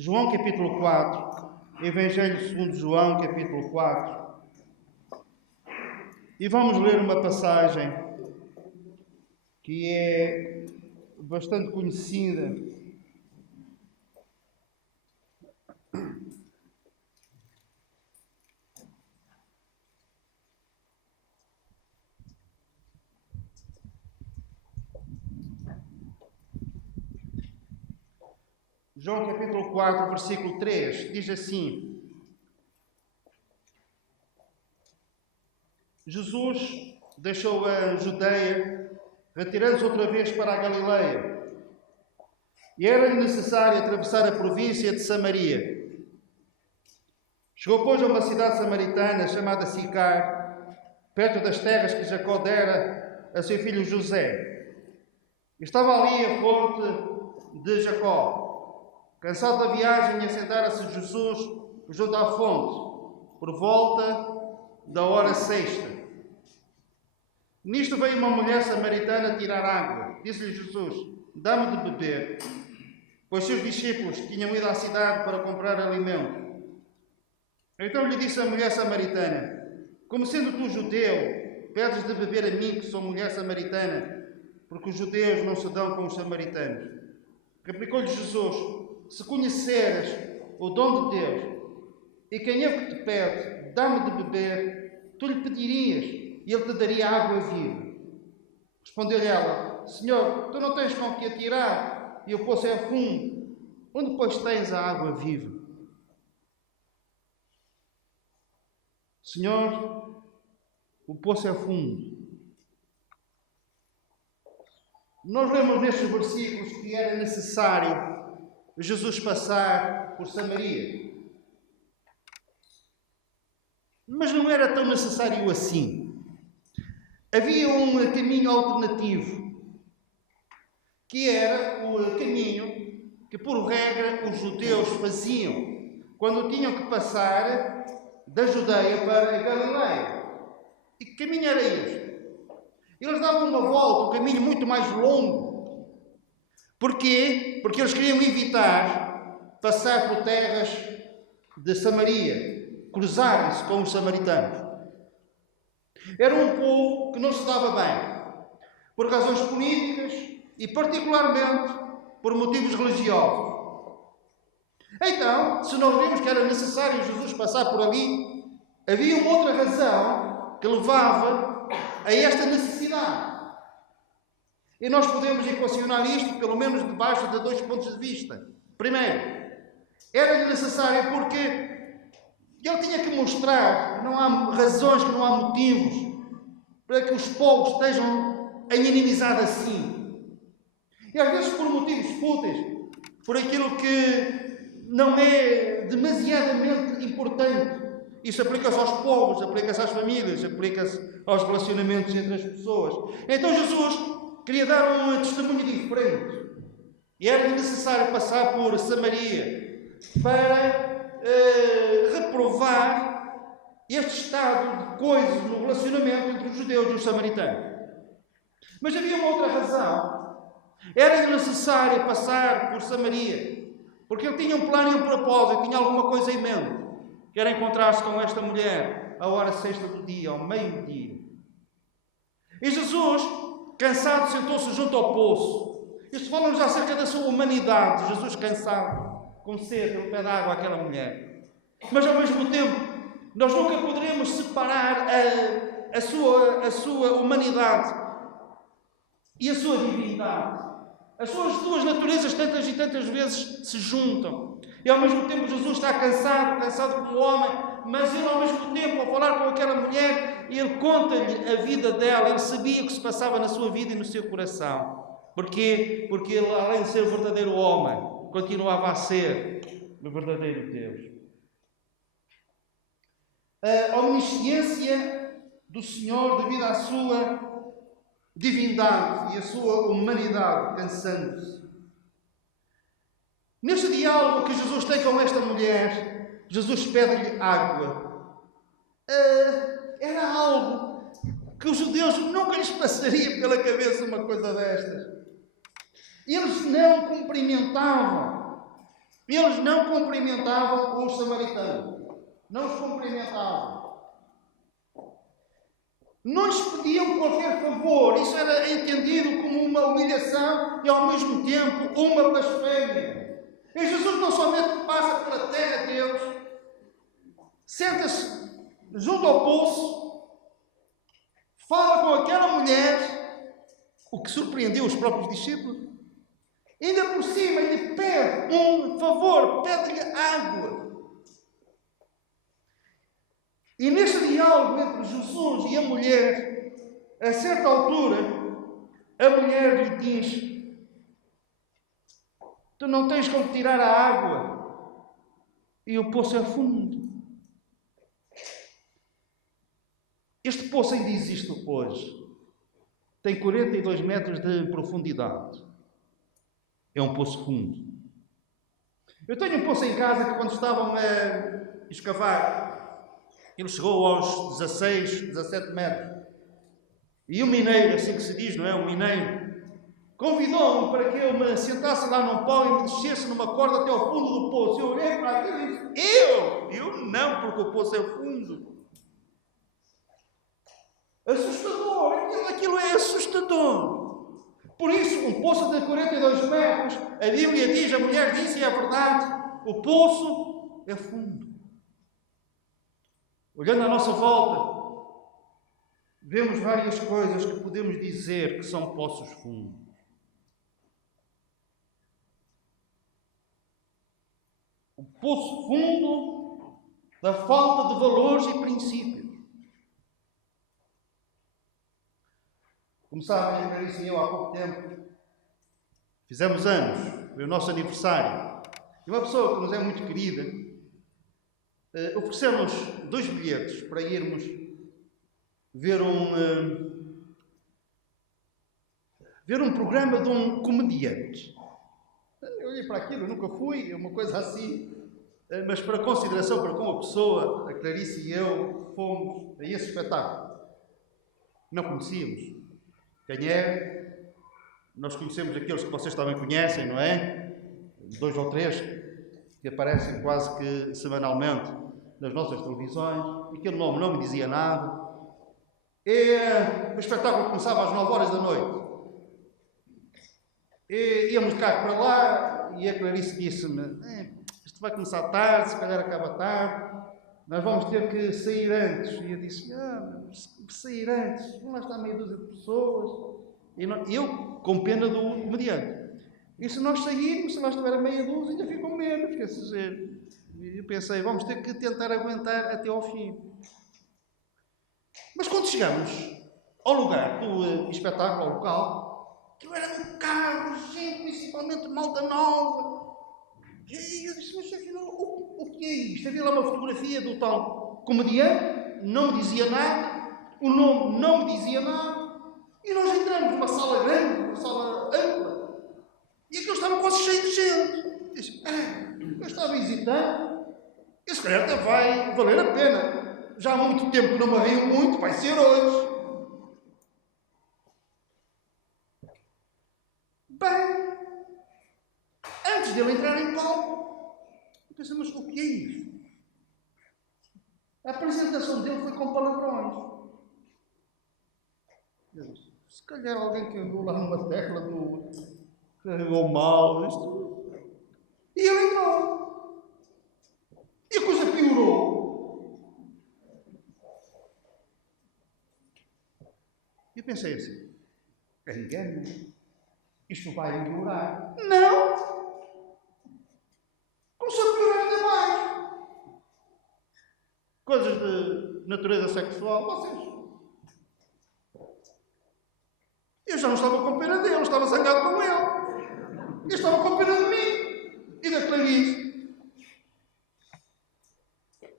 João capítulo 4, Evangelho segundo João capítulo 4. E vamos ler uma passagem que é bastante conhecida. João capítulo 4, versículo 3, diz assim: Jesus deixou a Judeia, retirando-se outra vez para a Galileia. E era-lhe necessário atravessar a província de Samaria. Chegou, pois, a uma cidade samaritana chamada Sicar, perto das terras que Jacó dera a seu filho José. Estava ali a fonte de Jacó. Cansado da viagem, assentara-se Jesus junto à fonte, por volta da hora sexta. Nisto veio uma mulher samaritana tirar água. Disse-lhe Jesus: dá-me de beber, pois seus discípulos tinham ido à cidade para comprar alimento. Então lhe disse a mulher samaritana: como sendo tu judeu, pedes de beber a mim, que sou mulher samaritana, porque os judeus não se dão com os samaritanos. Replicou-lhe Jesus: se conheceres o dom de Deus, e quem é que te pede, dá-me de beber, tu lhe pedirias, e ele te daria água viva. Respondeu-lhe ela: Senhor, tu não tens com que atirar, e o poço é fundo. Onde, pois, tens a água viva? Senhor, o poço é fundo. Nós lemos nestes versículos que era necessário Jesus passar por Samaria. Mas não era tão necessário assim. Havia um caminho alternativo, que era o caminho que, por regra, os judeus faziam quando tinham que passar da Judeia para a Galileia. E que caminho era este? Eles davam uma volta, um caminho muito mais longo. Porquê? Porque eles queriam evitar passar por terras de Samaria, cruzarem-se com os samaritanos. Era um povo que não se dava bem, por razões políticas e particularmente por motivos religiosos. Então, se nós vimos que era necessário Jesus passar por ali, havia uma outra razão que levava a esta necessidade. E nós podemos equacionar isto, pelo menos debaixo de dois pontos de vista. Primeiro, era necessário porque ele tinha que mostrar que não há razões, que não há motivos para que os povos estejam em inimizade assim. E às vezes por motivos fúteis, por aquilo que não é demasiadamente importante. Isso aplica-se aos povos, aplica-se às famílias, aplica-se aos relacionamentos entre as pessoas. Então Jesus queria dar um testemunho diferente. E era necessário passar por Samaria para reprovar este estado de coisas no relacionamento entre os judeus e os samaritanos. Mas havia uma outra razão. Era necessário passar por Samaria, porque ele tinha um plano e um propósito, tinha alguma coisa em mente, que era encontrar-se com esta mulher à hora sexta do dia, ao meio-dia. E Jesus, cansado, sentou-se junto ao poço. Isto fala-nos acerca da sua humanidade. Jesus cansado, com sede, ele pede água àquela mulher. Mas ao mesmo tempo, nós nunca poderemos separar a sua humanidade e a sua divindade. As suas duas naturezas tantas e tantas vezes se juntam. E ao mesmo tempo Jesus está cansado como homem, mas ele ao mesmo tempo, ao falar com aquela mulher, ele conta-lhe a vida dela, ele sabia o que se passava na sua vida e no seu coração. Porquê? Porque ele, além de ser o verdadeiro homem, continuava a ser o verdadeiro Deus. A omnisciência do Senhor devido à sua divindade e à sua humanidade cansando-se. Neste diálogo que Jesus tem com esta mulher, Jesus pede-lhe água. Era algo que os judeus nunca lhes passaria pela cabeça uma coisa destas. Eles não cumprimentavam Eles não cumprimentavam os samaritanos. Não os cumprimentavam. Não lhes pediam qualquer favor. Isso era entendido como uma humilhação e, ao mesmo tempo, uma blasfémia. E Jesus não somente passa pela terra de Deus, senta-se junto ao poço, fala com aquela mulher, o que surpreendeu os próprios discípulos. Ainda por cima, lhe pede um favor, pede-lhe água. E neste diálogo entre Jesus e a mulher, a certa altura, a mulher lhe diz: tu não tens como tirar a água, e o poço é fundo. Este poço ainda existe hoje. Tem 42 metros de profundidade. É um poço fundo. Eu tenho um poço em casa que, quando estavam a escavar, ele chegou aos 16, 17 metros. E o mineiro, assim que se diz, não é? O mineiro convidou-me para que eu me sentasse lá num pau e me descesse numa corda até ao fundo do poço. Eu olhei para aquilo e disse: Eu não, porque o poço é fundo. Assustador, aquilo é assustador. Por isso, um poço de 42 metros, a Bíblia diz, a mulher disse, e é verdade, o poço é fundo. Olhando à nossa volta, vemos várias coisas que podemos dizer que são poços fundos. O poço fundo da falta de valores e princípios. Como sabem, a Clarice e eu, há pouco tempo, fizemos anos, foi o nosso aniversário. E uma pessoa que nos é muito querida, ofereceu-nos 2 bilhetes para irmos ver um programa de um comediante. Eu olhei para aquilo, eu nunca fui, uma coisa assim, mas para consideração para com a pessoa, a Clarice e eu fomos a esse espetáculo. Não conhecíamos quem é. Nós conhecemos aqueles que vocês também conhecem, não é? 2 ou 3 que aparecem quase que semanalmente nas nossas televisões. Aquele nome não me dizia nada. O espetáculo começava às 9 horas da noite. E íamos de carro para lá e a Clarice disse-me: isto vai começar tarde, se calhar acaba tarde, nós vamos ter que sair antes. E eu disse: sair antes, lá está meia dúzia de pessoas. E eu, com pena do comediante. E se nós sairmos, se lá estiver a meia dúzia, ainda fico com menos, quer dizer. E eu pensei: vamos ter que tentar aguentar até ao fim. Mas quando chegamos ao lugar do espetáculo, ao local, aquilo era um carro, gente, principalmente malta nova. E eu disse: mas afinal, o que é isto? Havia lá uma fotografia do tal comediante, não me dizia nada, o nome não me dizia nada. E nós entramos numa sala grande, numa sala ampla, e aquilo estava quase cheio de gente. Disse: eu estava hesitando, e se calhar até vai valer a pena. Já há muito tempo que não me rio muito, vai ser hoje. Bem, antes dele entrar em palco, eu pensei: mas o que é isto? A apresentação dele foi com palavrões. Eu disse: se calhar alguém que andou lá numa tecla do carregou mal, isto. E ele entrou. E a coisa piorou. E eu pensei assim: é engano. Isto vai melhorar. Não! Começou a piorar ainda mais. Coisas de natureza sexual, vocês. Eu já não estava com pena dele, estava zangado com ele. Eu estava com pena de mim e da Clarice.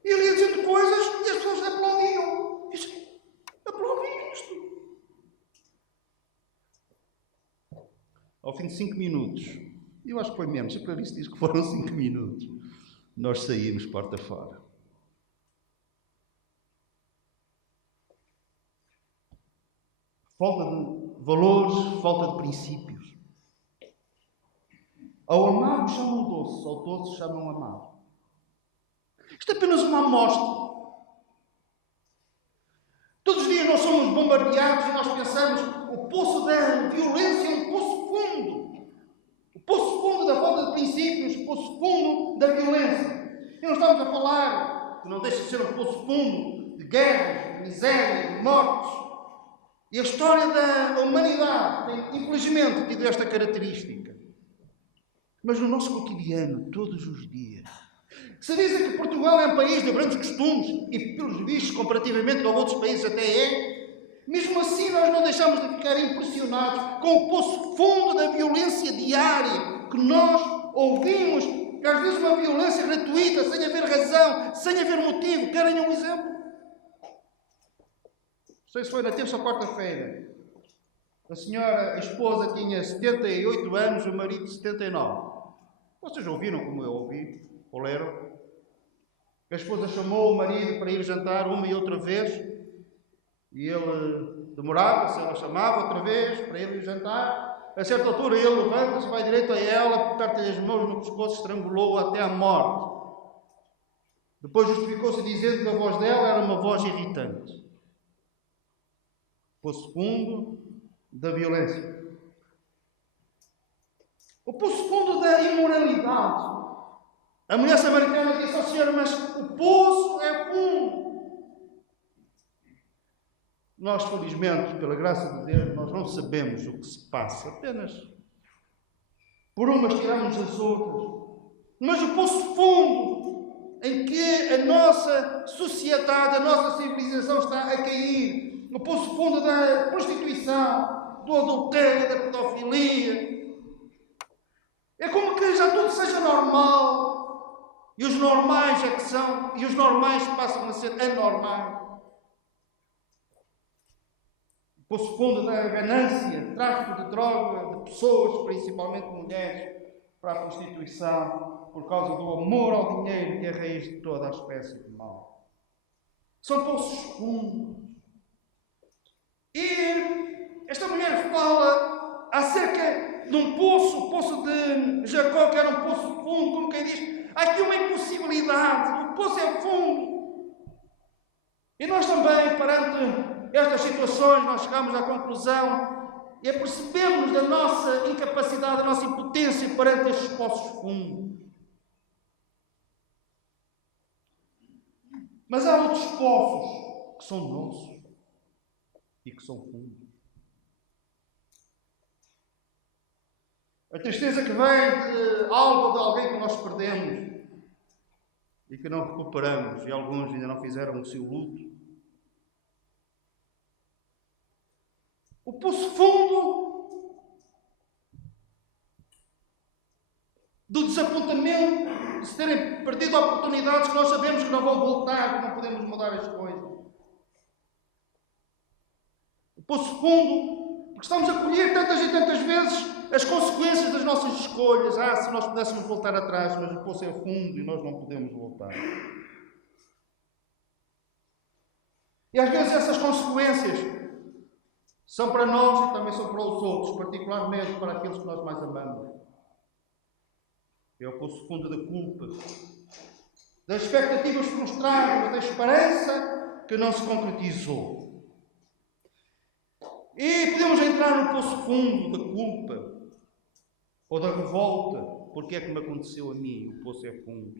E ele ia dizendo coisas e as pessoas aplaudiam. Aplaudi isto. Ao fim de 5 minutos, eu acho que foi menos, a Clarice diz que foram 5 minutos, nós saímos porta fora. Falta de valores, falta de princípios. Ao amargo chamam doce, ao doce chamam amargo. Isto é apenas uma amostra. Todos os dias nós somos bombardeados e nós pensamos o poço da violência é um poço fundo. O poço fundo da falta de princípios, o poço fundo da violência. E não estamos a falar, que não deixa de ser um poço fundo, de guerras, de miséria, de mortes. E a história da humanidade tem, infelizmente, tido esta característica. Mas no nosso cotidiano, todos os dias, se dizem que Portugal é um país de grandes costumes, e pelos vistos, comparativamente com outros países até é, mesmo assim nós não deixamos de ficar impressionados com o poço fundo da violência diária que nós ouvimos, que às vezes uma violência gratuita, sem haver razão, sem haver motivo. Querem um exemplo? Não sei se foi na terça ou quarta-feira. A senhora, a esposa, tinha 78 anos, o marido 79. Vocês ouviram como eu ouvi, ou leram? A esposa chamou o marido para ir jantar uma e outra vez, e ele demorava, se ela chamava outra vez para ir jantar. A certa altura ele levanta-se, vai direito a ela, aperta-lhe as mãos no pescoço, estrangulou-a até à morte. Depois justificou-se dizendo que a voz dela era uma voz irritante. Poço fundo da violência. O poço fundo da imoralidade. A mulher samaritana disse ao Senhor, mas o poço é fundo. Nós, felizmente, pela graça de Deus, nós não sabemos o que se passa. Apenas por umas tiramos as outras. Mas o poço fundo em que a nossa sociedade, a nossa civilização está a cair. O poço fundo da prostituição, do adultério, da pedofilia. É como que já tudo seja normal. E os normais é que são, e os normais passam a ser anormais. O poço fundo da ganância, tráfico de droga, de pessoas, principalmente mulheres, para a prostituição, por causa do amor ao dinheiro, que é a raiz de toda a espécie de mal. São poços fundos. E esta mulher fala acerca de um poço, o poço de Jacó, que era um poço fundo, como quem diz, há aqui uma impossibilidade, o poço é fundo. E nós também, perante estas situações, nós chegamos à conclusão e apercebemos da nossa incapacidade, da nossa impotência perante estes poços fundos. Mas há outros poços que são nossos e que são fundos. A tristeza que vem de algo, de alguém que nós perdemos e que não recuperamos, e alguns ainda não fizeram o seu luto. O poço fundo do desapontamento, de se terem perdido oportunidades que nós sabemos que não vão voltar, que não podemos mudar as coisas. O poço fundo, porque estamos a colher tantas e tantas vezes as consequências das nossas escolhas. Se nós pudéssemos voltar atrás, mas o poço é fundo e nós não podemos voltar. E às vezes essas consequências são para nós e também são para os outros, particularmente para aqueles que nós mais amamos. É o poço fundo da culpa, das expectativas frustradas, da esperança que não se concretizou. E podemos entrar no poço fundo da culpa ou da revolta. Porque é que me aconteceu a mim? O poço é fundo.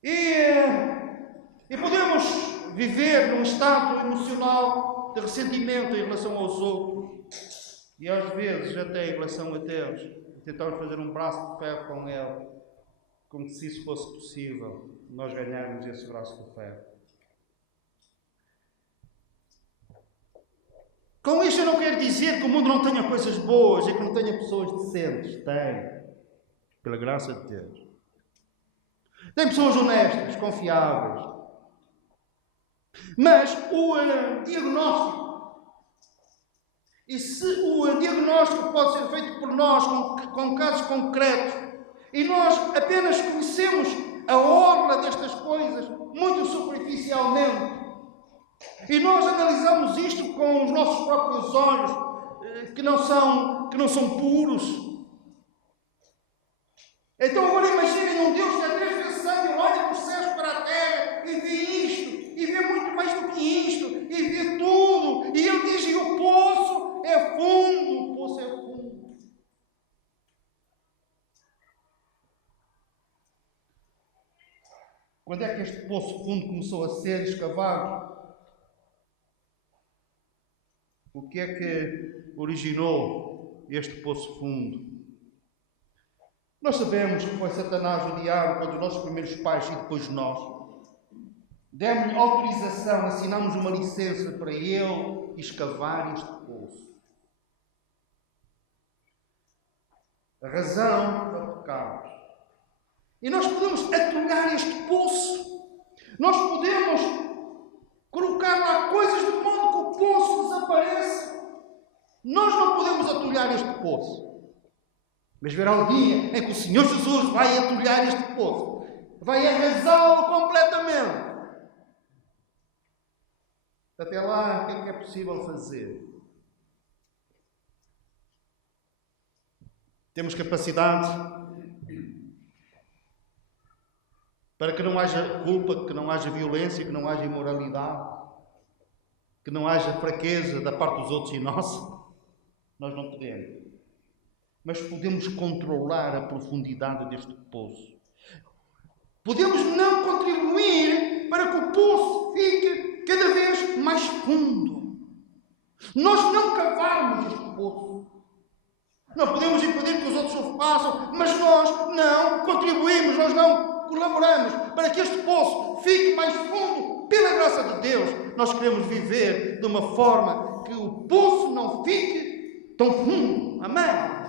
E podemos viver num estado emocional de ressentimento em relação aos outros. E às vezes até em relação a Deus. Tentamos fazer um braço de ferro com Ele. Como se isso fosse possível, nós ganharmos esse braço de ferro. Com isto eu não quero dizer que o mundo não tenha coisas boas e que não tenha pessoas decentes. Tem. Pela graça de Deus. Tem pessoas honestas, confiáveis. Mas o diagnóstico, e se o diagnóstico pode ser feito por nós com casos concretos, e nós apenas conhecemos a orla destas coisas muito superficialmente, e nós analisamos isto com os nossos próprios olhos, que não são puros, Então agora imaginem um Deus que há 3 vezes sangue, olha dos céus para a terra e vê isto, e vê muito mais do que isto, e vê tudo. E ele diz, e o poço é fundo, o poço é fundo. Quando é que este poço fundo começou a ser escavado? O que é que originou este poço fundo? Nós sabemos que foi Satanás, o diabo, quando os nossos primeiros pais e depois nós demos-lhe autorização, assinamos uma licença para ele escavar este poço. A razão é o pecado. E nós podemos atulhar este poço. Nós podemos colocar lá coisas de modo que o poço desapareça. Nós não podemos atulhar este poço. Mas verá o dia em que o Senhor Jesus vai atulhar este poço. Vai arrasá-lo completamente. Até lá, o que é possível fazer? Temos capacidade para que não haja culpa, que não haja violência, que não haja imoralidade, que não haja fraqueza da parte dos outros e nossa. Nós não podemos. Mas podemos controlar a profundidade deste poço. Podemos não contribuir para que o poço fique cada vez mais fundo. Nós não cavarmos este poço. Não podemos impedir que os outros o façam, mas nós não contribuímos, nós não colaboramos para que este poço fique mais fundo. Pela graça de Deus, nós queremos viver de uma forma que o poço não fique tão fundo. Amém?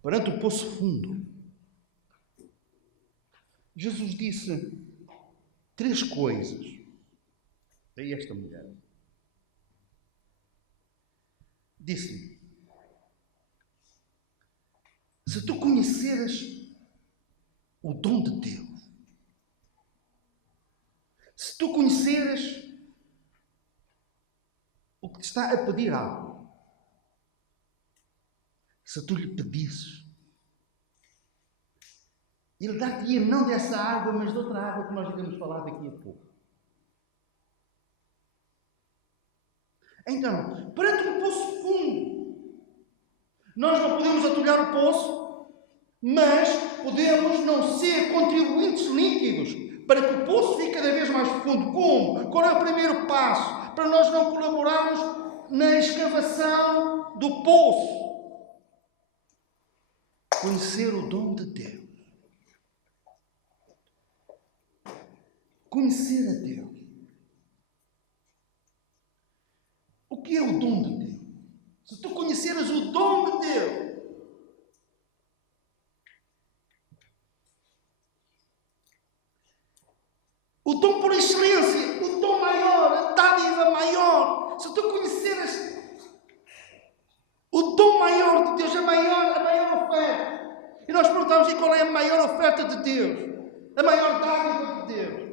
Perante o poço fundo, Jesus disse 3 coisas a esta mulher. Disse-lhe: se tu conheceras o dom de Deus, se tu conheceras o que te está a pedir algo, se tu lhe pedisses, ele dá-te-ia não dessa água, mas de outra água que nós iremos falar daqui a pouco. Então, perante um poço fundo, nós não podemos atulhar o poço, mas podemos não ser contribuintes líquidos para que o poço fique cada vez mais fundo. Como? Qual é o primeiro passo para nós não colaborarmos na escavação do poço? Conhecer o dom de Deus. Conhecer a Deus. O que é o dom de Deus? Se tu conheceres o dom de Deus, o dom por excelência, o dom maior, a dádiva maior, se tu conheceres o dom maior de Deus, a maior oferta. E nós perguntamos, e qual é a maior oferta de Deus? A maior dádiva de Deus.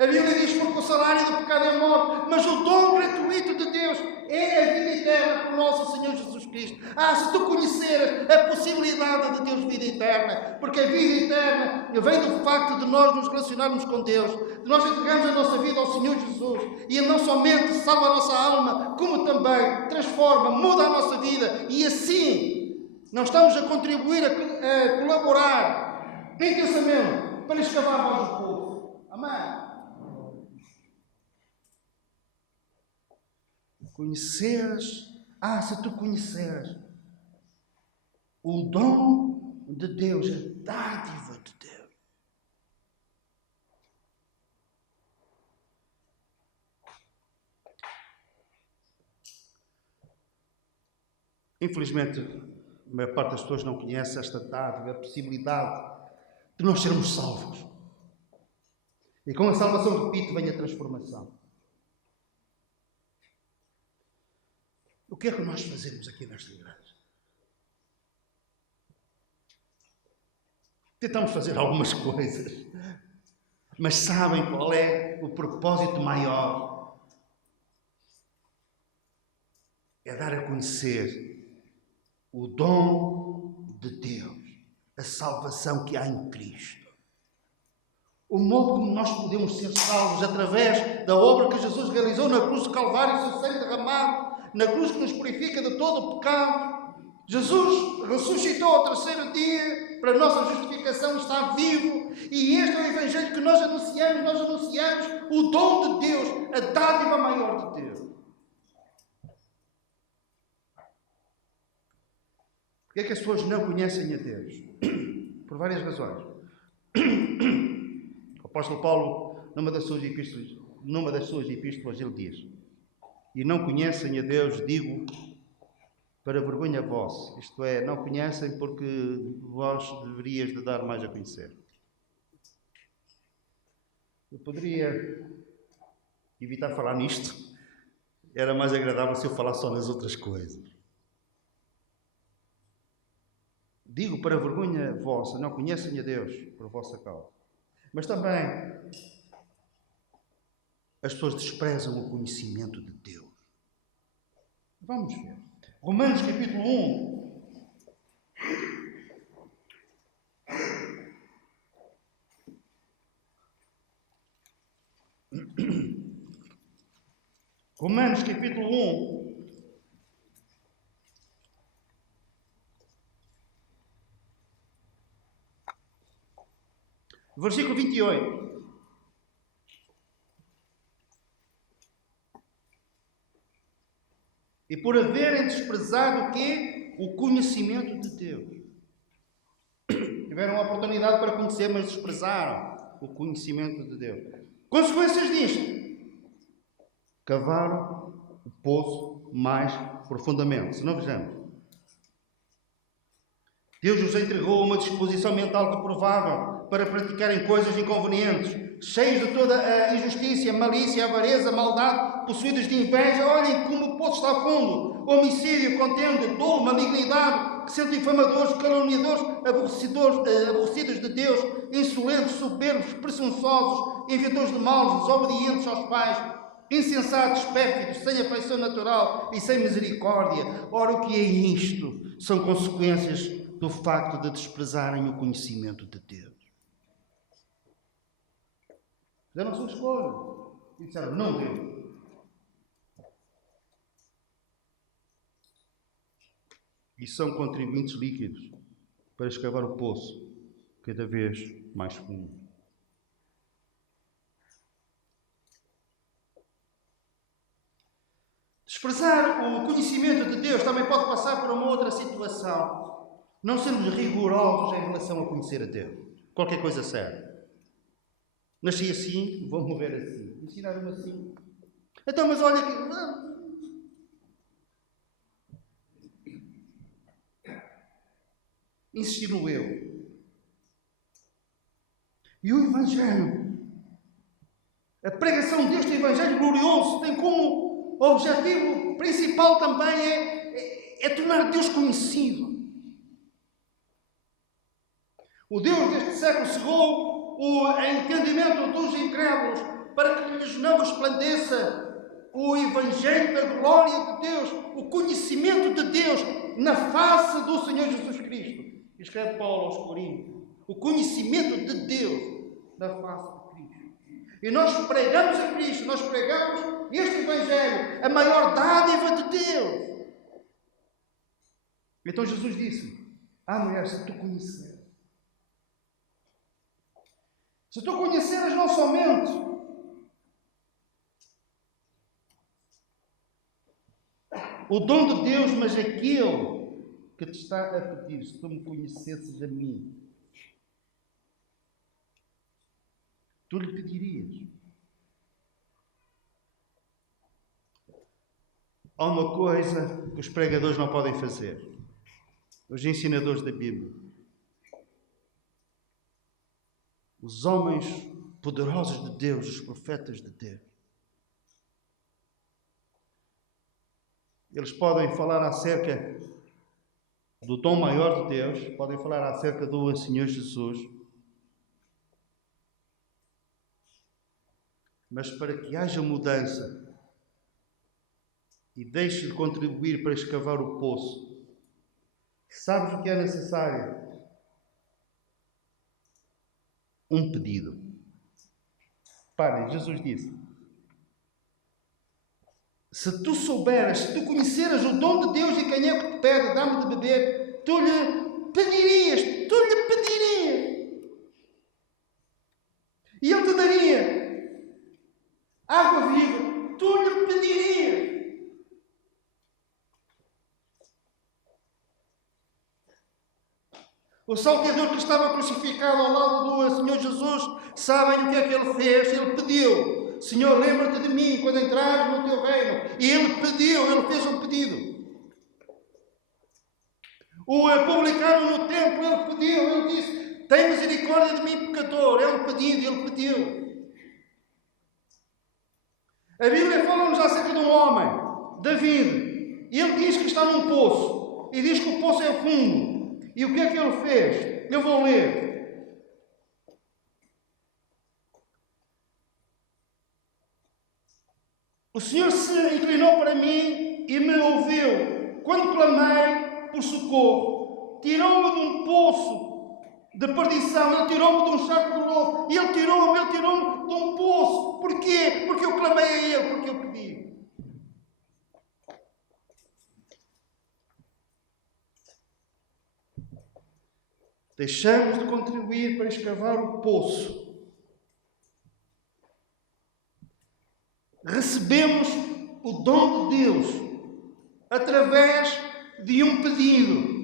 A Bíblia diz, porque o salário do pecado é morte, mas o dom gratuito de Deus é a vida eterna por nosso Senhor Jesus Cristo. Se tu conheceres a possibilidade de Deus vida eterna, porque a vida eterna vem do facto de nós nos relacionarmos com Deus, de nós entregarmos a nossa vida ao Senhor Jesus, e Ele não somente salva a nossa alma, como também transforma, muda a nossa vida, e assim não estamos a contribuir, a colaborar intensamente para escavar mais o povo. Amém? Conheceres, se tu conheceres o dom de Deus, a dádiva de Deus. Infelizmente, a maior parte das pessoas não conhece esta dádiva, a possibilidade de nós sermos salvos. E com a salvação, repito, vem a transformação. O que é que nós fazemos aqui nesta igreja? Tentamos fazer algumas coisas, mas sabem qual é o propósito maior? é dar a conhecer o dom de Deus, a salvação que há em Cristo. O modo como nós podemos ser salvos através da obra que Jesus realizou na cruz do Calvário, seu sangue derramado, na cruz que nos purifica de todo o pecado. Jesus ressuscitou ao terceiro dia para a nossa justificação, está vivo, e este é o Evangelho que nós anunciamos o dom de Deus, a dádiva maior de Deus. Porquê é que as pessoas não conhecem a Deus? Por várias razões. O apóstolo Paulo, numa das suas epístolas, ele diz: e não conhecem a Deus, digo, para vergonha vossa. Isto é, não conhecem porque vós deverias de dar mais a conhecer. Eu poderia evitar falar nisto. Era mais agradável se eu falasse só nas outras coisas. Digo para vergonha vossa, não conhecem a Deus por vossa causa. Mas também as pessoas desprezam o conhecimento de Deus. Vamos ver. Romanos capítulo 1. Romanos capítulo 1. Versículo 28. E por haverem desprezado o quê? O conhecimento de Deus. Tiveram a oportunidade para conhecer, mas desprezaram o conhecimento de Deus. Consequências disto: cavaram o poço mais profundamente. Se não vejamos, Deus os entregou a uma disposição mental reprovável para praticarem coisas inconvenientes, cheios de toda a injustiça, malícia, avareza, maldade, possuídos de inveja. Olhem como o poço está fundo: homicídio, contenda, dolo, malignidade, que são difamadores, caluniadores, aborrecidos de Deus, insolentes, soberbos, presunçosos, inventores de males, desobedientes aos pais, insensatos, pérfidos, sem afeição natural e sem misericórdia. Ora, o que é isto? São consequências do facto de desprezarem o conhecimento de Deus. Fizeram a sua escolha e disseram: não Deus. E são contribuintes líquidos para escavar o poço cada vez mais fundo. Desprezar o conhecimento de Deus também pode passar por uma outra situação. Não sermos rigorosos em relação a conhecer a Deus. Qualquer coisa serve. Nasci assim, vou morrer assim. Ensinaram-me assim. Então, mas olha aqui. Insistir no eu. E o Evangelho, a pregação deste Evangelho glorioso, tem como objetivo principal também é tornar Deus conhecido. O Deus deste século cegou o entendimento dos incrédulos para que lhes não resplandeça o Evangelho da glória de Deus, o conhecimento de Deus na face do Senhor Jesus Cristo. Escreve Paulo aos Coríntios: o conhecimento de Deus na face de Cristo. E nós pregamos a Cristo, nós pregamos este Evangelho, a maior dádiva de Deus. Então Jesus disse: mulher, se tu conheceres, se tu conheceres não somente o dom de Deus, mas aquele que te está a pedir, se tu me conhecesses a mim, tu lhe pedirias. Há uma coisa que os pregadores não podem fazer, os ensinadores da Bíblia, os homens poderosos de Deus, os profetas de Deus. Eles podem falar acerca do dom maior de Deus, podem falar acerca do Senhor Jesus, mas para que haja mudança e deixe de contribuir para escavar o poço. Sabes o que é necessário? Um pedido. Parem, Jesus disse: se tu souberas, se tu conheceras o dom de Deus e quem é que te pede, dá-me de beber, tu lhe pedirias. E ele te daria água viva. Tu lhe pedirias. O salteador que estava crucificado ao lado do Senhor Jesus, sabem o que é que ele fez? Ele pediu: Senhor, lembra-te de mim quando entrares no teu reino. E ele pediu, ele fez um pedido. O publicano no templo, ele pediu, ele disse: tem misericórdia de mim, pecador. É um pedido, ele pediu. A Bíblia fala-nos acerca de um homem, David, e ele diz que está num poço, e diz que o poço é fundo. E o que é que ele fez? Eu vou ler. O Senhor se inclinou para mim e me ouviu quando clamei por socorro. Tirou-me de um poço de perdição, ele tirou-me de um charco de lodo, e ele tirou-me de um poço. Porquê? Porque eu clamei a ele, porque eu pedi. Deixamos de contribuir para escavar o poço. Recebemos o dom de Deus através de um pedido.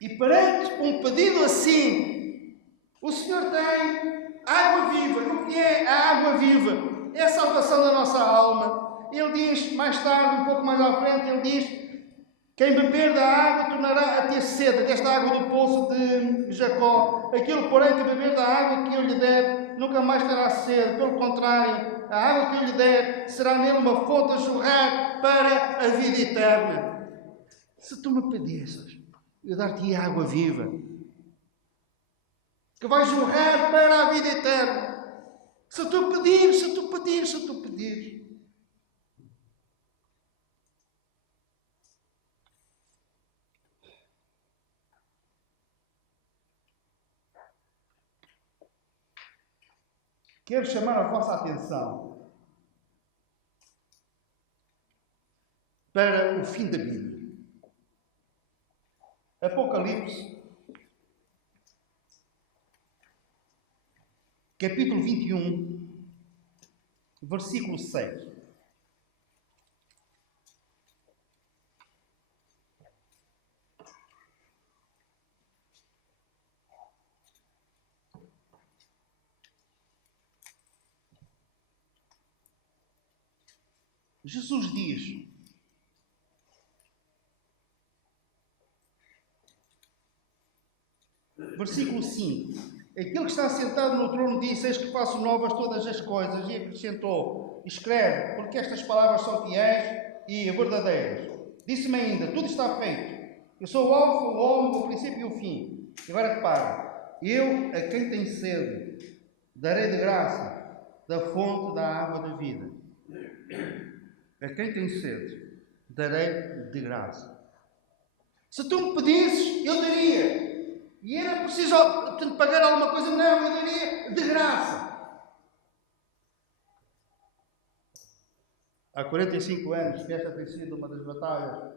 E perante um pedido assim, o Senhor tem água viva. O que é a água viva? É a salvação da nossa alma. Ele diz, mais tarde, um pouco mais à frente, ele diz: quem beber da água tornará a ter sede, desta água do poço de Jacó. Aquele, porém, que beber da água que eu lhe der, nunca mais terá sede. Pelo contrário, a água que eu lhe der será nele uma fonte a jorrar para a vida eterna. Se tu me pedisses, eu dar-te água viva, que vai jorrar para a vida eterna. Se tu pedires. Quero chamar a vossa atenção para o fim da Bíblia. Apocalipse, capítulo 21, versículo 6. Jesus diz: versículo 5: aquele que está sentado no trono disse: eis que faço novas todas as coisas. E acrescentou: escreve, porque estas palavras são fiéis e verdadeiras. Disse-me ainda: tudo está feito. Eu sou o alfa, o ômega, o princípio e o fim. E agora repara: eu, a quem tem sede, darei de graça da fonte da água da vida. A quem tem sede, darei de graça. Se tu me pedisses, eu daria. E era preciso te pagar alguma coisa? Não, eu daria de graça. Há 45 anos que esta tem sido uma das batalhas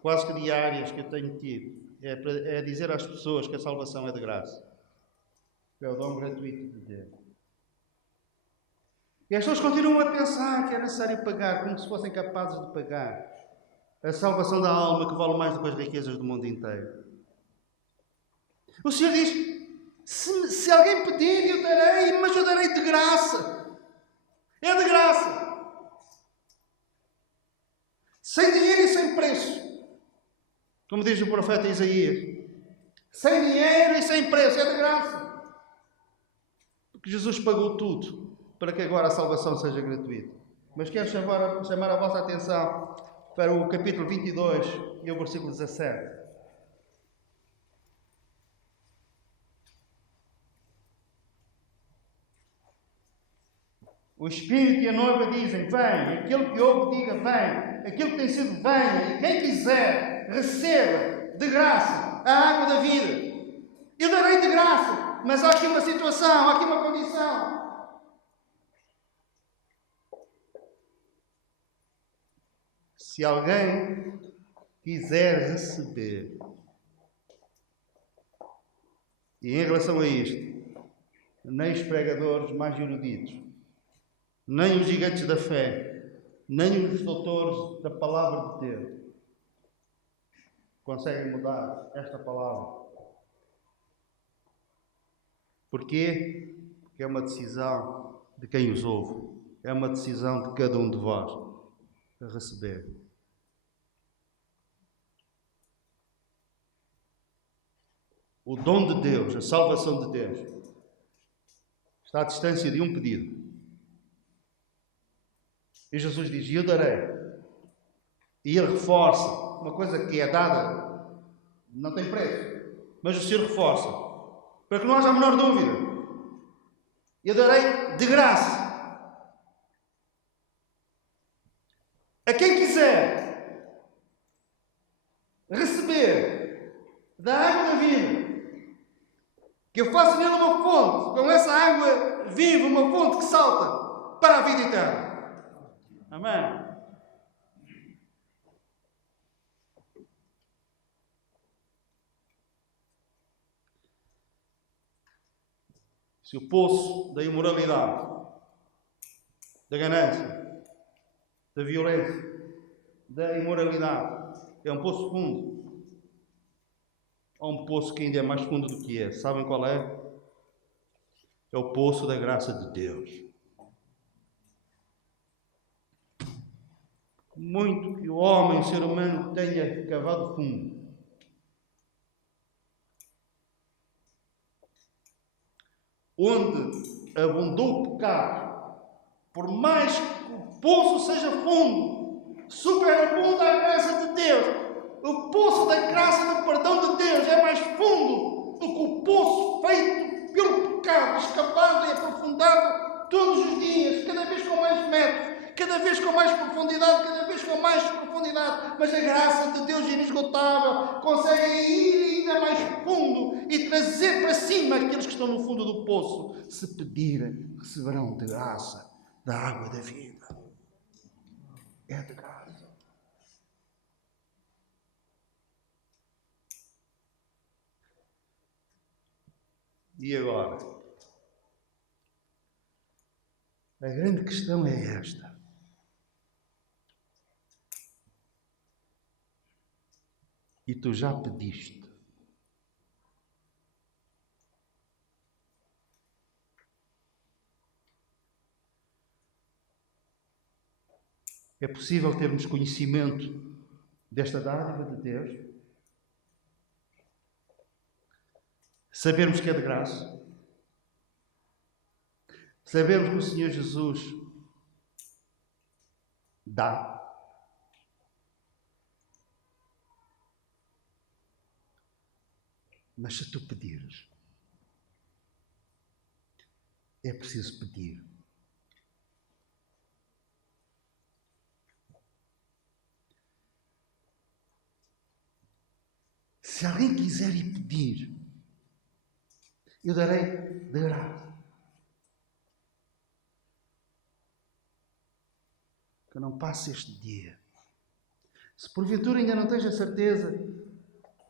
quase que diárias que eu tenho tido. É dizer às pessoas que a salvação é de graça. É o dom gratuito de Deus. E as pessoas continuam a pensar que é necessário pagar, como se fossem capazes de pagar a salvação da alma, que vale mais do que as riquezas do mundo inteiro. O Senhor diz: se alguém pedir, eu darei, mas eu darei de graça. É de graça. Sem dinheiro e sem preço. Como diz o profeta Isaías. Sem dinheiro e sem preço, é de graça. Porque Jesus pagou tudo para que agora a salvação seja gratuita. Mas quero chamar a vossa atenção para o capítulo 22 e o versículo 17. O Espírito e a noiva dizem: vem. Aquele que ouve, diga: vem. Aquele que tem sido, venha. E quem quiser, receba de graça a água da vida. Eu darei de graça, mas há aqui uma situação, há aqui uma condição. Se alguém quiser receber, e em relação a isto, nem os pregadores mais eruditos, nem os gigantes da fé, nem os doutores da palavra de Deus conseguem mudar esta palavra. Porquê? Porque é uma decisão de quem os ouve. É uma decisão de cada um de vós a receber. O dom de Deus, a salvação de Deus, está à distância de um pedido. E Jesus diz: eu darei. E ele reforça uma coisa que é dada, não tem preço, mas o Senhor reforça, para que não haja a menor dúvida. Eu darei de graça. A quem quiser receber da água da vida, que eu faça nele uma fonte, com essa água viva, uma fonte que salta para a vida eterna. Amém. Se o poço da imoralidade, da ganância, da violência, da imoralidade é um poço fundo, ou um poço que ainda é mais fundo do que é, sabem qual é? É o poço da graça de Deus. Muito que o homem, o ser humano, tenha cavado fundo, onde abundou o pecado, por mais que o poço seja fundo, superabunda a graça de Deus. O poço da graça do perdão de Deus é mais fundo do que o poço feito pelo pecado, escavado e aprofundado todos os dias, cada vez com mais metros, cada vez com mais profundidade, cada vez com mais profundidade. Mas a graça de Deus inesgotável consegue ir ainda mais fundo e trazer para cima aqueles que estão no fundo do poço. Se pedirem, receberão de graça da água da vida. É de graça. E agora? A grande questão é esta. E tu já pediste. É possível termos conhecimento desta dádiva de Deus? Sabermos que é de graça? Sabermos que o Senhor Jesus dá? Mas se tu pedires, é preciso pedir. Se alguém quiser ir pedir, eu darei de graça. Que eu não passe este dia. Se porventura ainda não tens a certeza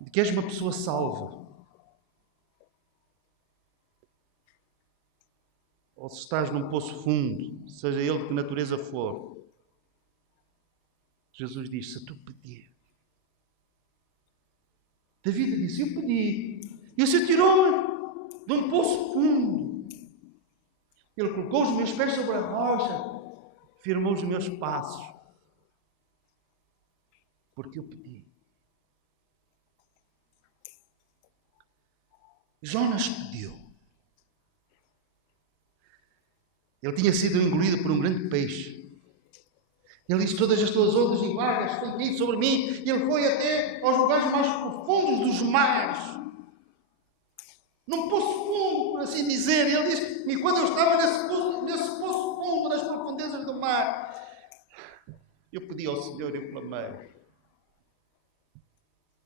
de que és uma pessoa salva, ou se estás num poço fundo, seja ele de que natureza for, Jesus diz: se tu pedir. David disse: eu pedi. E o Senhor tirou-me de um poço fundo. Ele colocou os meus pés sobre a rocha, firmou os meus passos. Porque eu pedi. Jonas pediu. Ele tinha sido engolido por um grande peixe. Ele disse: todas as tuas ondas e vagas têm caído sobre mim. E ele foi até aos lugares mais profundos dos mares. Num poço fundo, por assim dizer. E ele disse: e quando eu estava nesse poço fundo, nas Eu pedi ao Senhor e eu clamei.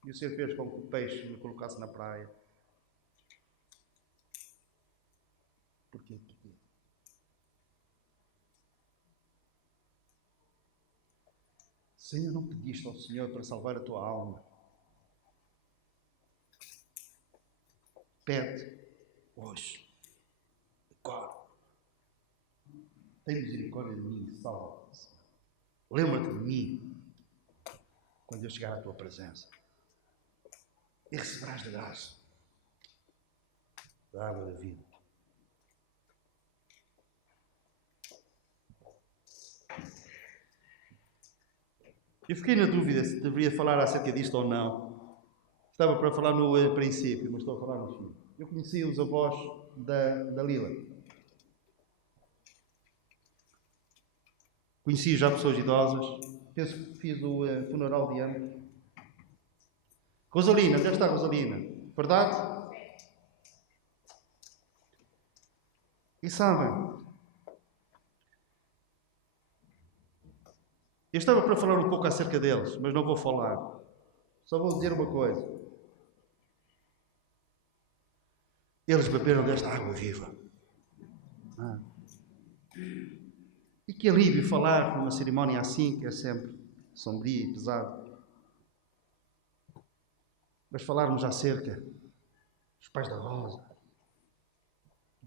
E o Senhor fez com que o peixe me colocasse na praia. Porquê? Senhor, não pediste ao Senhor para salvar a tua alma. Pede hoje. Agora. Tem misericórdia de mim, salva-me. Lembra-te de mim quando eu chegar à tua presença. E receberás de graça da água da vida. Eu fiquei na dúvida se deveria falar acerca disto ou não. Estava para falar no princípio, mas estou a falar no fim. Eu conheci os avós da Lila. Conheci já pessoas idosas. Penso que fiz o funeral de ambos. Rosalina, deve estar Rosalina. Verdade? E sabem, eu estava para falar um pouco acerca deles, mas não vou falar. Só vou dizer uma coisa. Eles beberam desta água viva. E que alívio falar numa cerimónia assim, que é sempre sombria e pesada. Mas falarmos acerca dos pais da Rosa.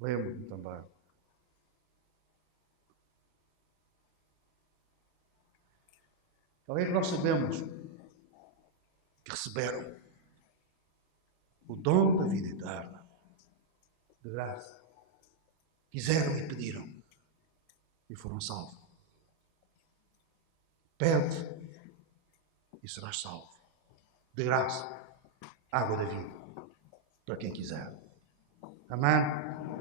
Lembro-me também. Alguém que nós sabemos que receberam o dom da vida eterna, de graça. Quiseram e pediram e foram salvos. Pede e serás salvo. De graça, água da vida, para quem quiser. Amém?